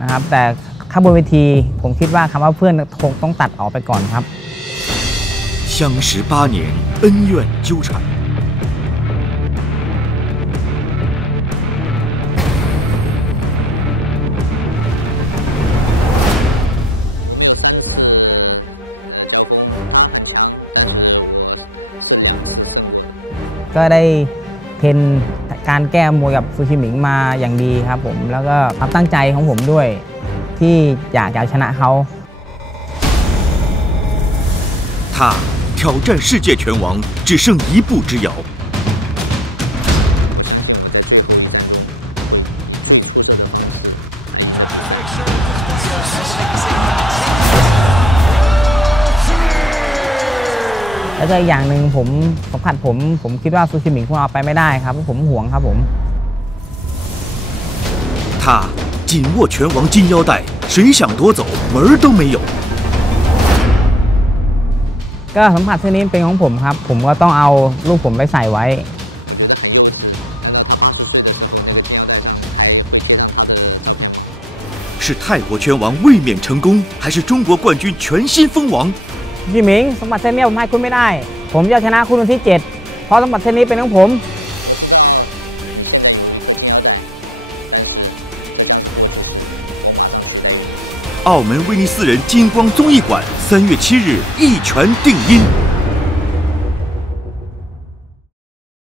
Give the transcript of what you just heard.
นะครับ แต่ข้างบนเวทีผมคิดว่าคำว่าเพื่อนคงต้องตัดออกไปก่อนครับ 相识八年，恩怨纠缠。 ก็ได้ เทรนการแก้มวยกับซูชิหมิงมาอย่างดีครับผม แล้วก็ความตั้งใจของผมด้วย ที่อยากจะเอาชนะเขา 他挑战世界拳王只剩一步之遥。 แล้วก็อีกอย่างหนึ่งผมสัมผัสผม ผมคิดว่าซูชิหมิงคงเอาไปไม่ได้ครับเพราะผมห่วงครับผม 他紧握拳王金腰带，谁想夺走门儿都没有。 ก็สัมผัสเส้นนี้เป็นของผมครับ ผมก็ต้องเอาลูกผมไปใส่ไว้ 是泰国拳王卫冕成功，还是中国冠军全新封王？ พี่หมิงสมบัติเส้นนี้ผมให้คุณไม่ได้ ผมจะชนะคุณวันที่ 7 เพราะสมบัติเส้นนี้เป็นของผม 澳门威尼斯人金光综艺馆三月七日一拳定音。